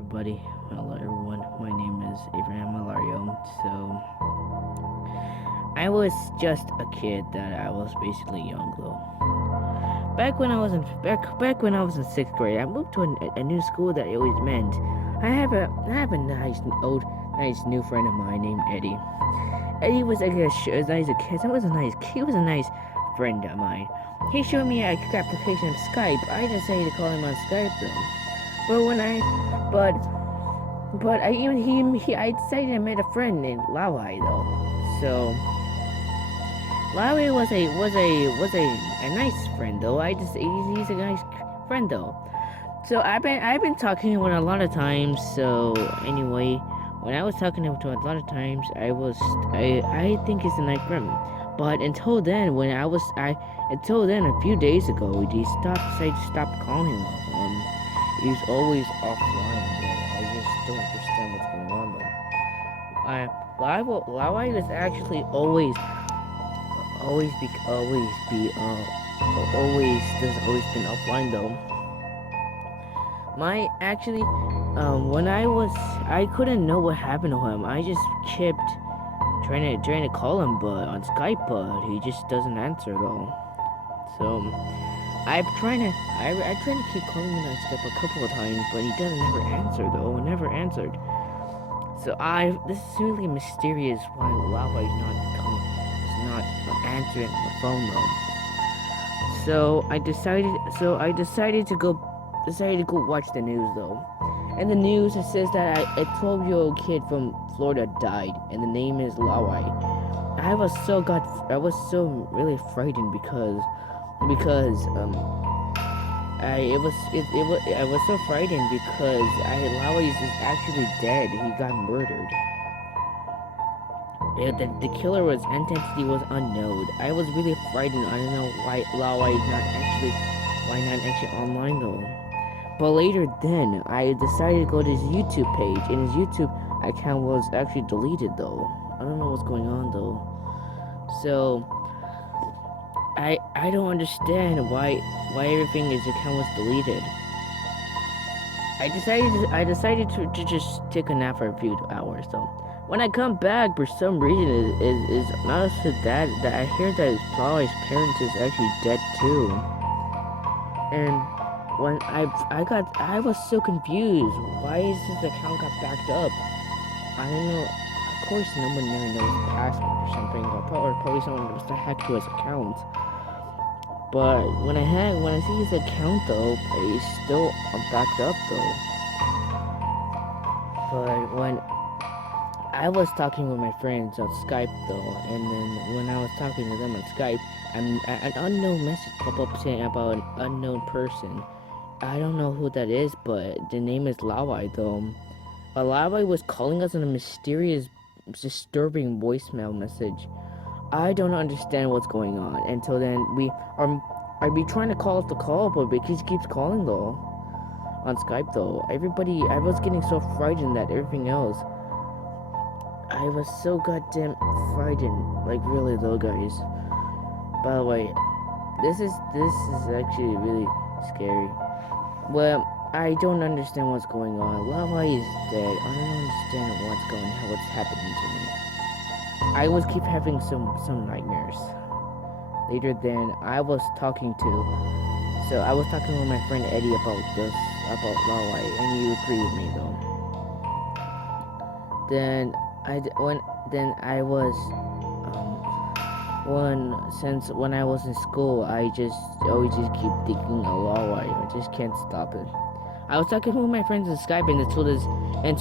everybody. Hello, everyone. My name is Abraham Malario. I was just a kid that I was basically young though. Back when I was in sixth grade, I moved to a new school that always meant I have a nice new friend of mine named Eddie. Eddie was like as nice a kid. He was a nice friend of mine. He showed me a application of Skype. I decided to call him on Skype though. But when I, but I even I decided I met a friend named Lawai though. So Lawai was a nice friend though. He's a nice friend though. So I've been talking to him a lot of times. So anyway, when I was talking to him a lot of times, I think he's a nice friend. But until then a few days ago, he decided to stop calling him. He's always offline. Though. I just don't understand what's going on though. Lawai is actually always been offline though. My actually, when I couldn't know what happened to him. I just kept trying to call him, but on Skype, but he just doesn't answer though. So I'm trying to I tried to keep calling him on Skype a couple of times, but he doesn't never answer though. Never answered. So this is really mysterious why Lava is not answering the phone though. So I decided to go watch the news though. And the news it says that a 12-year-old kid from Florida died, and the name is Lawai. I was so really frightened because I was so frightened because Lawai is actually dead. He got murdered. The killer's identity was unknown. I was really frightened. I don't know why Lawai is not actually online though. But later then, I decided to go to his YouTube page, and his YouTube account was actually deleted though. I don't know what's going on though. So I don't understand why everything his account was deleted. I decided to just take a nap for a few hours though. When I come back, for some reason, is not so that I hear that Lawai's parents is actually dead too. And when I was so confused. Why is his account got backed up? I don't know. Of course, no one never knows his password or something, or probably someone was to hack to his account. But when I see his account though, it's still backed up though. But when I was talking with my friends on Skype though, and then when I was talking to them on Skype, an unknown message popped up saying about an unknown person. I don't know who that is, but the name is Lawai though. But Lawai was calling us on a mysterious, disturbing voicemail message. I don't understand what's going on. Until then, I'd be trying to call off the call, but he keeps calling though. On Skype though, I was getting so frightened that everything else. I was so goddamn frightened, like really though, guys. By the way, this is actually really scary. Well, I don't understand what's going on. Lawai is dead. I don't understand what's happening to me. I was keep having some nightmares. Later then, I was talking with my friend Eddie about Lawai, and you agree with me though. Then when I was in school, I always just keep thinking of Lawai. I just can't stop it. I was talking with my friends on Skype, and until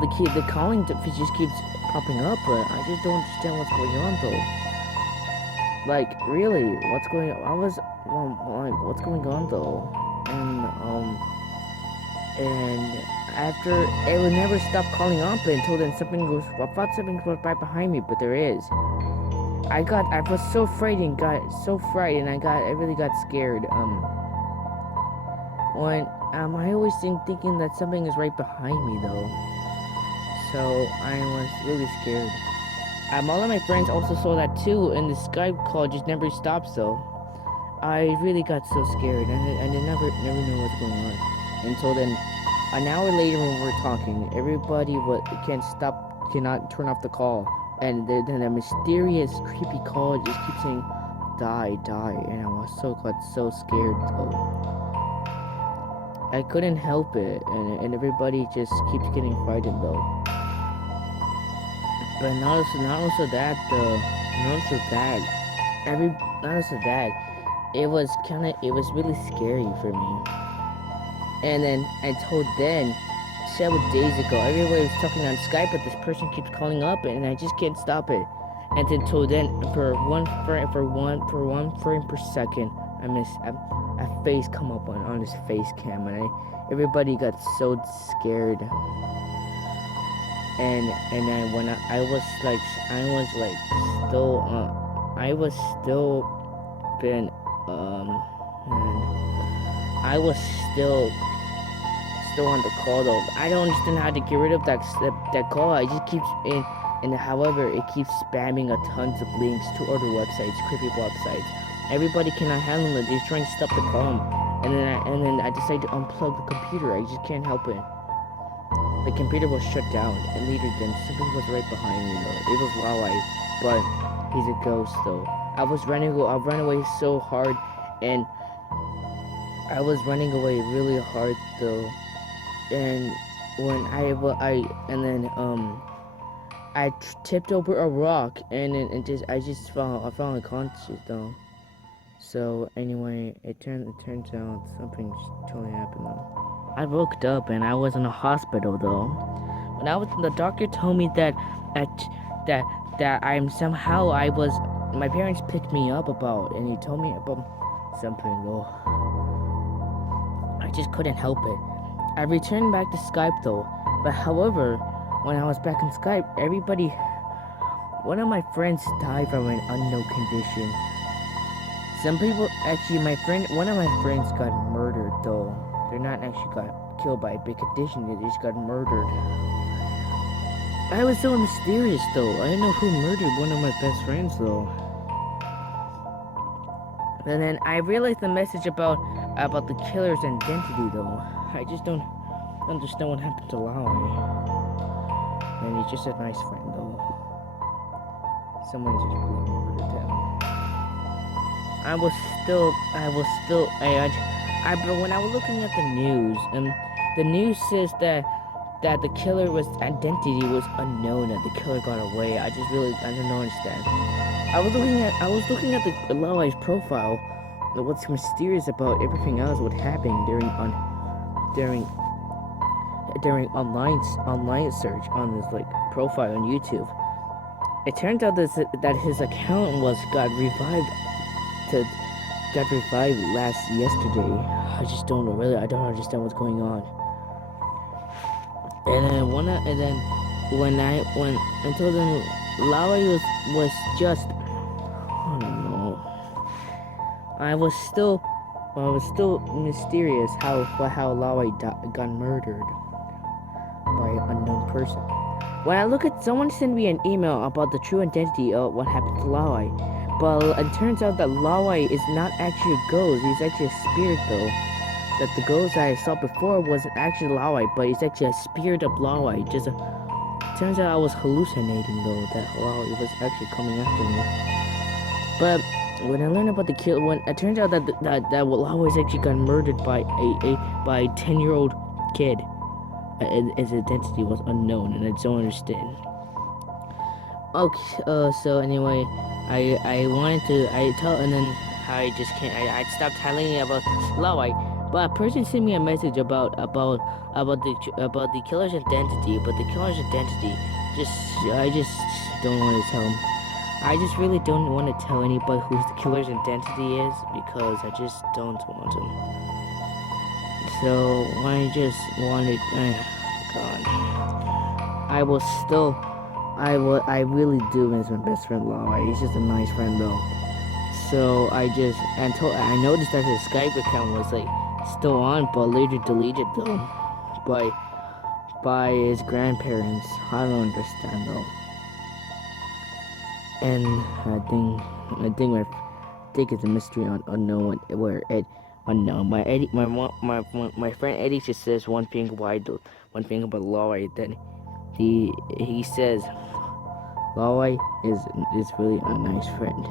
the calling just keeps popping up, but I just don't understand what's going on though. Like really, what's going on? What's going on though? And after it would never stop calling up until then I thought something was right behind me, but there is. I was so frightened, I really got scared. I always thinking that something is right behind me though. So I was really scared. All of my friends also saw that too, and the Skype call just never stops though. I really got so scared, and I never know what's going on. Until then, An hour later, when we're talking, everybody cannot turn off the call, and then a mysterious, creepy call just keeps saying, "Die, die," and got so scared though. I couldn't help it, and everybody just keeps getting frightened though. But not also that though. Not also that. Not also that. It was really scary for me. And then until then, several days ago, everybody was talking on Skype, but this person keeps calling up, and I just can't stop it. And until then, for one frame per second, a face come up on his face cam, and everybody got so scared. And then when I was like still I was still been I was still on the call though. I don't understand how to get rid of that call. I just keeps in, and however it keeps spamming a tons of links to other websites, creepy websites. Everybody cannot handle it. They're trying to stop the call, and then I decided to unplug the computer. I just can't help it. The computer was shut down, and later then something was right behind me though. It was Lawai, but he's a ghost though. I ran away so hard, and I was running away really hard though. And when I tipped over a rock, and I fell unconscious though. So anyway, it turns out something totally happened though. I woke up and I was in a hospital though. When the doctor told me that my parents picked me up about, and he told me about something though. I just couldn't help it. I returned back to Skype though, but however, when I was back in Skype, one of my friends died from an unknown condition. Some people, actually, one of my friends got murdered though. They're not actually got killed by a big condition, they just got murdered. I was so mysterious though. I didn't know who murdered one of my best friends though. And then I realized the message about the killer's identity though. I just don't understand what happened to Lowry. And he's just a nice friend though. Someone just really murdered him. But when I was looking at the news, the news says that the killer's identity was unknown, that the killer got away. I don't understand. I was looking at the Lawai's profile. What's mysterious about everything else what happened during online search on his profile on YouTube. It turns out that his account got revived yesterday. I don't understand what's going on. Until then, Lowry was just, I don't know. I was still mysterious how Lowry got murdered by an unknown person. When I look at, someone sent me an email about the true identity of what happened to Lowry, but it turns out that Lowry is not actually a ghost. He's actually a spirit though. That the ghost I saw before wasn't actually Lowry, but he's actually a spirit of Lowry. Turns out I was hallucinating though, that Lowry was actually coming after me. But when I learned about the kill, when it turns out that Lowry actually got murdered by a 10-year-old kid. His identity was unknown, and I don't understand. Okay, so anyway, I wanted to, and then I just can't, I stopped telling you about Lowry. But a person sent me a message about the killer's identity, but the killer's identity, I just don't want to tell him. I just really don't want to tell anybody who the killer's identity is, because I just don't want to. So I just wanted, God, I really do miss my best friend Lowry. He's just a nice friend though. So I noticed that his Skype account was still on, but later deleted though by his grandparents. I don't understand though. And I think it's a mystery unknown unknown. My friend Eddie just says one thing about Laurie. Then he says Laurie is really a nice friend.